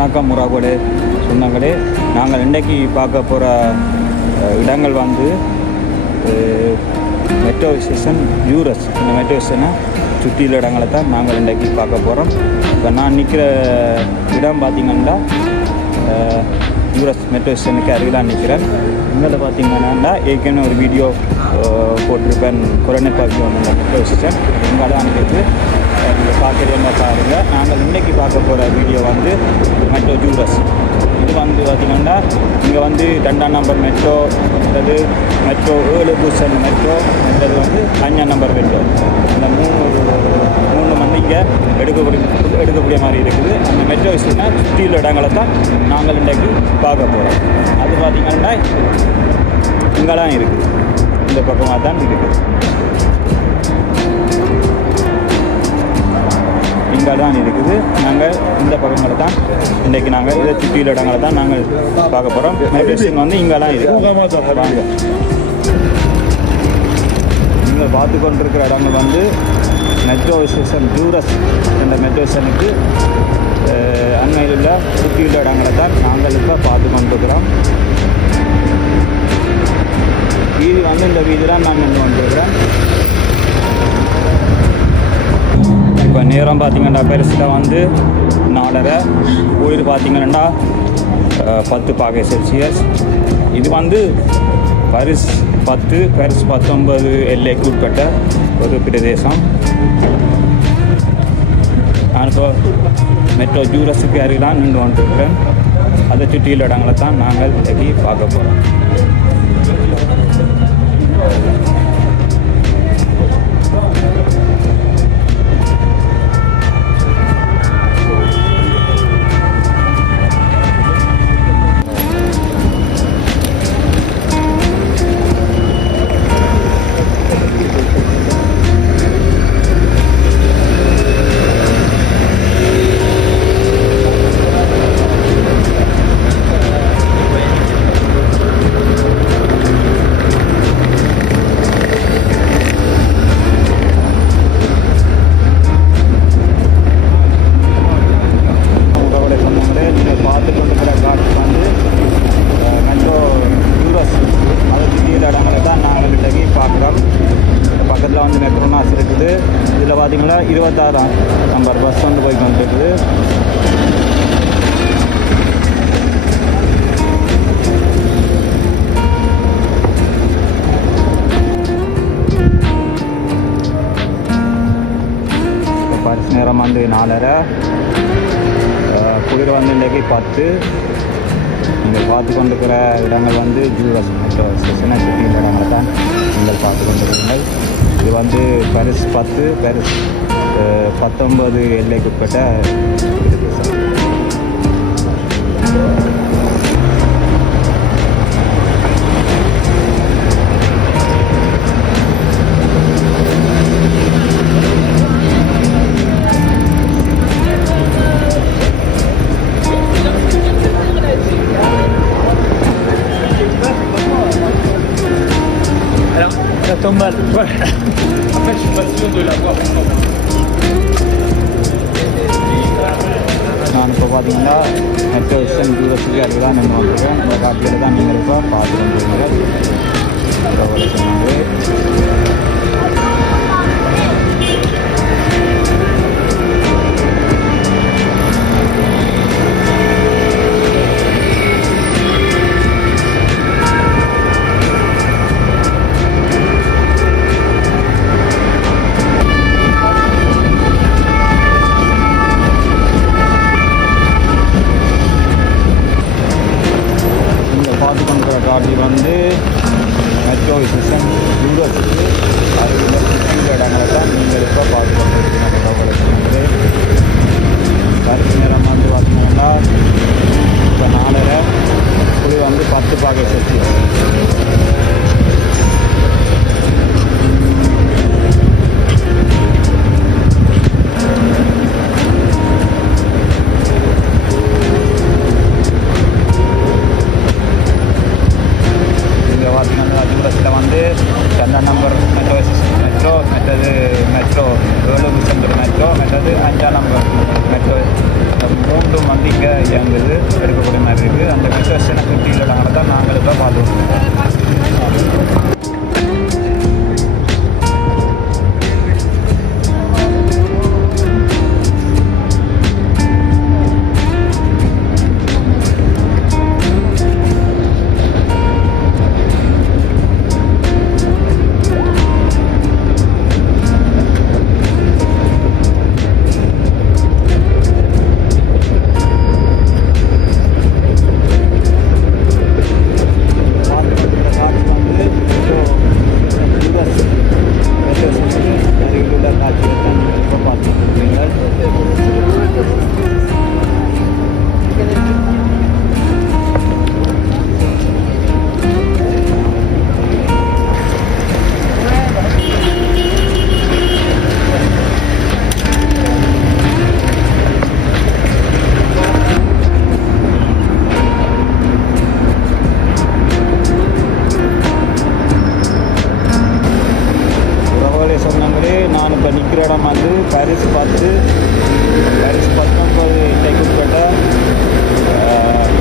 வணக்கம் முராகோடே சொந்தங்களே, நாங்கள் இன்றைக்கி பார்க்க போகிற இடங்கள் வந்து மெட்ரோ ஸ்டேஷன் யூரஸ். இந்த மெட்ரோ ஸ்டேஷனை சுற்றியுள்ள இடங்களை தான் நாங்கள் இன்றைக்கி பார்க்க போகிறோம். இப்போ நான் நிற்கிற இடம் பார்த்திங்கன்னா யூரஸ் மெட்ரோ ஸ்டேஷனுக்கு அருகிலாக நிற்கிறேன். இங்கே பார்த்திங்கன்னா ஏற்கனவே ஒரு வீடியோ போட்டிருப்பேன், கொரோனா மெட்ரோ ஸ்டேஷன் இங்கே தான் இருக்குது. நீங்கள் பார்க்குறீங்க பாருங்கள். நாங்கள் இன்றைக்கி பார்க்க போகிற வீடியோ வந்து மெட்ரோ யூரஸ். இது வந்து பார்த்திங்கன்னா இங்கே வந்து 2ஆம் நம்பர் மெட்ரோ, அல்லது மெட்ரோ 7 பூசன் மெட்ரோ, மற்றது வந்து 5ஆம் நம்பர் மெட்ரோ. இந்த மூணு வந்து இங்கே எடுக்கக்கூடிய மாதிரி இருக்குது. அந்த மெட்ரோ ஸ்டேஷனை சுற்றியுள்ள இடங்களை தான் நாங்கள் இன்றைக்கி பார்க்க போகிறோம். அது பார்த்திங்கன்னா இங்கெல்லாம் இருக்குது, இந்த பக்கமாக தான் இருக்குது. இங்கே தான் இருக்குது. நாங்கள் இந்த பக்கங்களை தான் இன்றைக்கி நாங்கள் இதை சுற்றியுள்ள இடங்களை தான் நாங்கள் பார்க்க போகிறோம். மெட்ரோ ஸ்டேஷன் வந்து இங்கே தான் இருக்குது. வாங்க, நீங்கள் பார்த்து கொண்டிருக்கிற இடங்கள் வந்து மெட்ரோ ஸ்டேஷன் யூரஸ் என்ற மெட்ரோ ஸ்டேஷனுக்கு அண்மையில் உள்ள சுற்றியுள்ள இடங்களை தான் நாங்கள் இப்போ பார்த்து கொண்டிருக்கிறோம். வீதி வந்து இந்த வீதி தான் நான் நின்று கொண்டிருக்கிறேன். இப்போ நேரம் பார்த்திங்கன்னா பெருசில் வந்து 4:30, குளிர் பார்த்திங்கன்னா 10 பாகை செல்சியஸ். இது வந்து பாரிஸ் 10, பாரிஸ் 19 எல்லைக்கு உட்பட்ட ஒரு பிரதேசம். நான் இப்போ மெட்ரோ யூரஸுக்கு அருகிலாம் நின்று கொண்டிருக்கிறேன். அதை சுற்றியுள்ள இடங்களை தான் நாங்கள் இன்றைக்கி பார்க்க போகிறோம். பக்கத்தில் வந்து மெட்ரோனாஸ் இருக்குது. இதில் பார்த்திங்கன்னா 26ஆம் நம்பர் பஸ் வந்து போய் கொண்டிருக்குது. பரிசு நேரம் வந்து 4:30, குளிர் வந்து இன்றைக்கி 10. நீங்கள் பார்த்து கொண்டிருக்கிற இடங்கள் வந்து யூரஸ் மெட்ரோ ஸ்டேஷனை சுற்றியுள்ள இடங்களை தான் நீங்கள் பார்த்து கொண்டிருக்கிறீர்கள். இது வந்து பாரிஸ் 10, பாரிஸ் 19 எல்லைக்கு உட்பட்ட பிரதேசம். Ça tombe mal. Ouais. En fait, je suis pas sûr de l'avoir. நான் இப்போ பார்த்தீங்கன்னா மெட்ரோ ஸ்டேஷன் யூரஸுக்கு அருகில் நின்று வந்துருக்கேன். இந்த காட்டியில் தான் நீங்கள் இப்போ பார்த்து கொண்டிருக்கிறீர்கள். காட்டி வந்து மெட்ரோ ஸ்டேஷன் யூரஸுக்கு இருக்குது, எடுக்கக்கூடிய மாதிரி இருக்குது. அந்த மெட்ரோ ஸ்டேஷனை சுற்றி உள்ள இடங்களை தான் நாங்கள் இப்போ பார்த்துருக்கோம். நான் இப்போ நிற்கிற இடம் வந்து பாரிஸ் 19 டைக்குட்பட்ட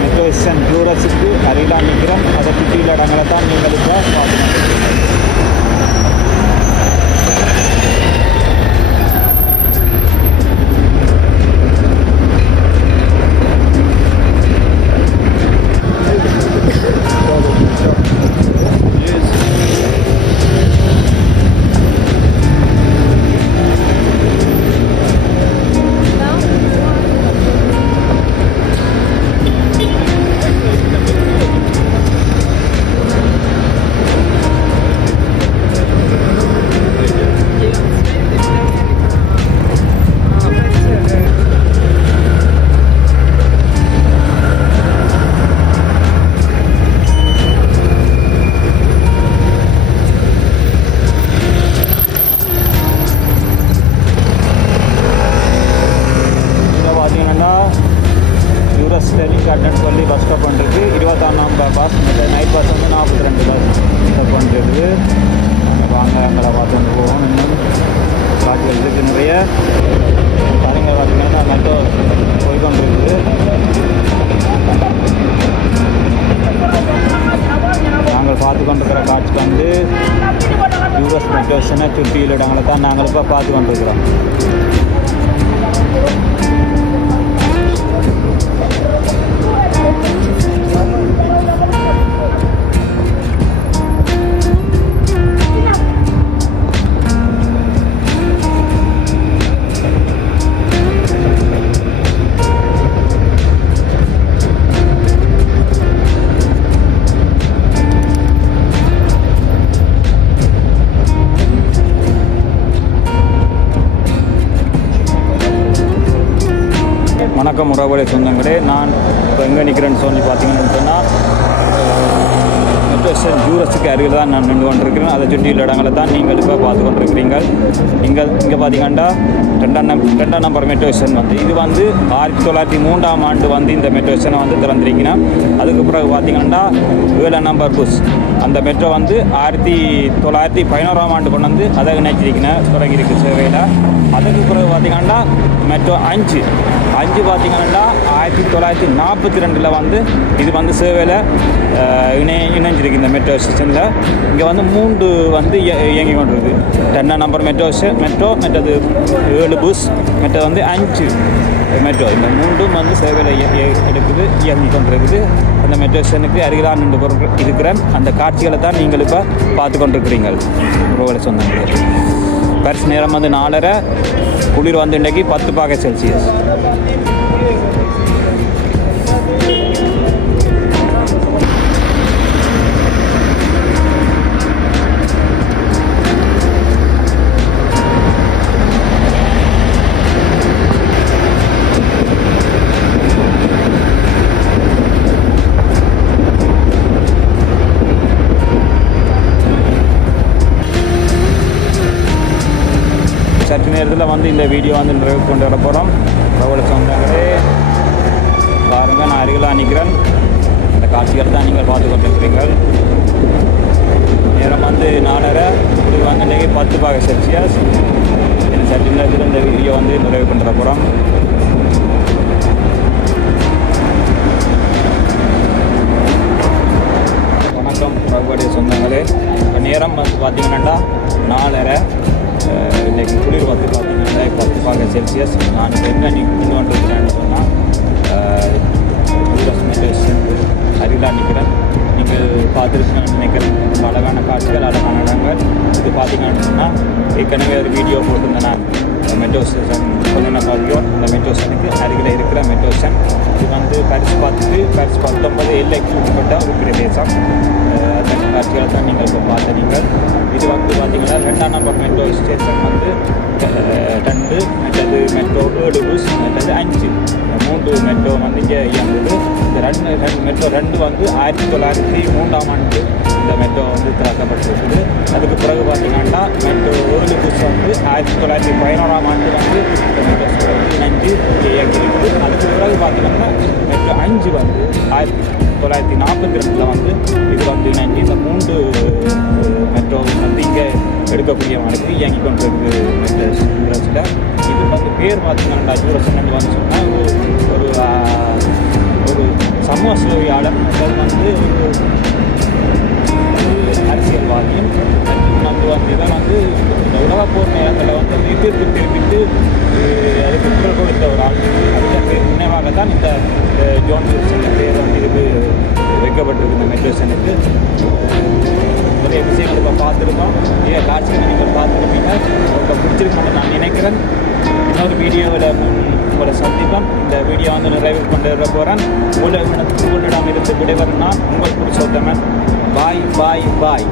மெட்ரோ ஸ்டேஷன் டூரஸுக்கு அருகிலாக நிற்கிறோம். அதை சுற்றியுள்ள இடங்களை தான் நீங்கள் இப்போ பார்க்கணும். யூரஸ் டெலிங் கார்டன் சொல்லி பஸ் ஸ்டாப் பண்ணுறது 26 நம்பர் பஸ், நைட் பஸ் வந்து 42 பஸ் ஸ்டாப் பண்ணுறது. வாங்க அங்கே பார்த்துட்டு போவோம். இன்னும் காட்சிகள் இருக்குது நிறைய. பாருங்க பார்த்தீங்கன்னா மெட்ரோ போய்கொண்டிருக்குது. நாங்கள் பார்த்து கொண்டிருக்கிற காட்சி வந்து யூரஸ் மெட்ரோ ஸ்டேஷனை சுற்றியுள்ள இடங்களை தான் நாங்கள் இப்போ பார்த்து கொண்டிருக்கிறோம். வணக்கம் உறவுகளே, சொந்தங்களே. நான் இப்போ எங்கே நிற்கிறேன்னு சொல்லி பார்த்தீங்கன்னு சொன்னால் மெட்ரோ ஸ்டேஷன் யூரஸுக்கு அருகில் தான் நான் நின்று கொண்டிருக்கிறேன். அதை சுற்றியுள்ள இடங்களை தான் நீங்கள் இப்போ பார்த்து கொண்டிருக்கிறீர்கள். இங்கே பார்த்தீங்கன்னா 2ஆம் நம்பர் மெட்ரோ ஸ்டேஷன் வந்து இது வந்து 1903ஆம் ஆண்டு வந்து இந்த மெட்ரோ ஸ்டேஷனை வந்து திறந்திருக்கிறேன். அதுக்கு பிறகு பார்த்தீங்கன்னா 7ஆம் நம்பர் புஷ் அந்த மெட்ரோ வந்து 1911ஆம் ஆண்டு கொண்டு வந்து அதை இணைச்சிருக்கிறேன், தொடங்கியிருக்கு சேவையில். அதுக்கு பிறகு பார்த்தீங்கன்னா மெட்ரோ 5 பார்த்தீங்கன்னா 1942 வந்து இது வந்து சேவையில் இணைஞ்சிருக்கு இந்த மெட்ரோ ஸ்டேஷனில். இங்கே வந்து 3 வந்து இயங்கி கொண்டிருக்கு. 2ஆம் நம்பர் மெட்ரோ, மற்றது 7 புஷ், மற்றது வந்து 5 மெட்ரோ. இந்த 3ம் வந்து சேவையில் எடுக்குது, இயங்கி கொண்டிருக்குது. அந்த மெட்ரோ ஸ்டேஷனுக்கு அருகிலாக நின்று இருக்கிற அந்த காட்சிகளை தான் நீங்கள் இப்போ பார்த்து கொண்டிருக்கிறீர்கள். உறவுகளை சொன்னாங்க. பாரிஸ் நேரம் வந்து 4:30, குளிர் வந்து இன்றைக்கி 10°C. சற்று நேரத்தில் வந்து இந்த வீடியோ வந்து நிறைவு கொண்டு வர போகிறோம். பிரபல சொந்தங்களே பாருங்கள், நான் அருகிலாக நிற்கிறேன். அந்த காட்சிகள் தான் நீங்கள் பார்த்து கொண்டிருக்கிறீர்கள். நேரம் வந்து 4:30, இது வந்து இன்றைக்கி 10°C. சற்று நேரத்தில் இந்த வீடியோ வந்து நிறைவு கொண்டு வர போகிறோம். நேரம் வந்து பார்த்திங்கன்னா 4:30. இன்றைக்கி குளிர் வந்து பார்த்திங்கன்னா 10 செல்சியஸ். நான் இப்போ எங்கே நின்று கொண்டிருக்கிறேன்னு சொன்னால் யூரஸ் மெட்ரோ ஸ்டேஷனுக்கு அருகில் நிற்கிறேன். நீங்கள் பார்த்துருக்கீங்கன்னு நினைக்கிறேன். அழகான காட்சிகள், அழகான இடங்கள். இது பார்த்திங்கன்னு சொன்னால் ஏற்கனவே ஒரு வீடியோ போட்டிருந்தேன் நான். மெட்ரோ ஸ்டேஷன் கொஞ்சம் பார்த்தியோ இந்த மெட்ரோ ஸ்டேஷனுக்கு அருகில் இருக்கிற மெட்ரோ ஸ்டேஷன். இது வந்து பாரிஸ் 19 எல்லைக்கு உட்பட்ட ஒரு பிரதேசம். அந்த காட்சிகளை தான் நீங்கள் இப்போ பார்த்தீங்க. இது வந்து பார்த்திங்கன்னா 2ஆம் நம்பர் மெட்ரோ ஸ்டேஷன் வந்து 2, மற்றது மெட்ரோ 7 பஸ், மற்றது 5, 3 மெட்ரோ வந்து இங்கே இயங்குது. இந்த 2 மெட்ரோ 2 வந்து 1903ஆம் ஆண்டு இந்த மெட்ரோ வந்து திறக்கப்பட்டிருக்குது. அதுக்கு பிறகு பார்த்திங்கன்னா மெட்ரோ 1 பஸ் வந்து 1911ஆம் ஆண்டு வந்து இந்த மெட்ரோ இணைஞ்சு இயங்கியிருக்கு. அதுக்கு பிறகு பார்த்திங்கன்னா மெட்ரோ 5 வந்து 1942 வந்து இது வந்து இணைஞ்சு இந்த 3 மெட்ரோ வந்து இங்கே எடுக்கக்கூடிய மாதிரி இயங்கி கொண்டிருக்கு மெட்ரோ யூரஸில். இது வந்து பேர் பார்த்திங்கன்னா யூரஸ் வந்து சொன்னால் ஒரு சமூக சேவையாளர் வந்து அரசியல்வாதியும் வந்து இதை வந்து இந்த உலகப்போர் நேரத்தில் வந்து எதிர்ப்பு தெரிவித்து அதுக்கு குரல் கொடுத்த ஒரு ஆள். அதுக்கு நினைவாக தான் இந்த ஜான் வில்சன் பேர் வந்து இதுக்கு வைக்கப்பட்டிருக்கு இந்த மெட்ரோ ஸ்டேஷனுக்கு. நிறைய விஷயங்கள் இப்போ பார்த்துருக்கோம். நிறைய காட்சிகளை நீங்கள் பார்த்துருப்பீங்க. உங்களுக்கு பிடிச்சிருக்கணும்னு நான் நினைக்கிறேன். இன்னொரு வீடியோவில் உங்களை சந்திப்பேன். இந்த வீடியோ வந்து நிறைவு கொண்டு வர போகிறேன். உங்களிடம் இருந்து விடைபெறும் நான் உங்கள் புருஷோத்தமன். பாய் பாய் பாய்.